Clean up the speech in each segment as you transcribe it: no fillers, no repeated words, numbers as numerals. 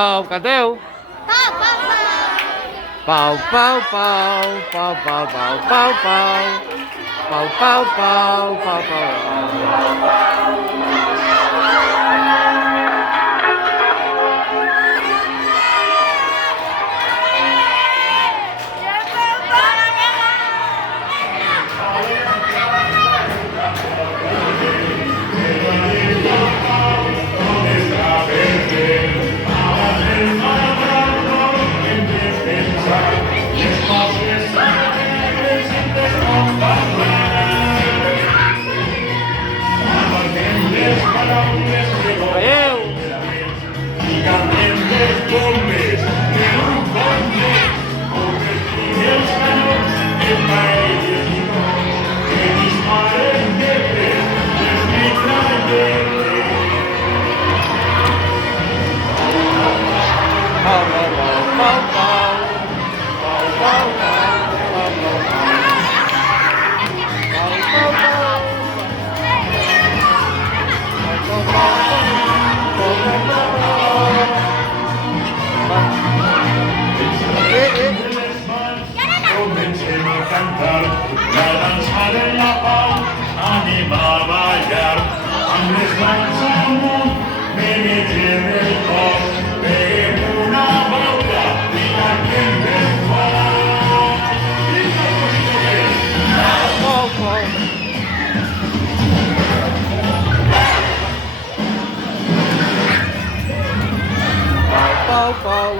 Canteu! Pau, pau, Pau, pau, pau, pau, pau, pau, pau, pau. Pau, pau, pau, pau, pau. Caiu! Pau, pau, pau, pau. Pau, pau, pau, pau, pau, pau. Pau, pau, pau. Pau, pau, pau. Comencem a cantar, la dansa de la pau anima a ballar. Amb les mans amunt, medicem el cor, peguem una volta i tanquem el foc. Pau, pau. Pau, pau. pau.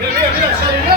Mira, mira, mira,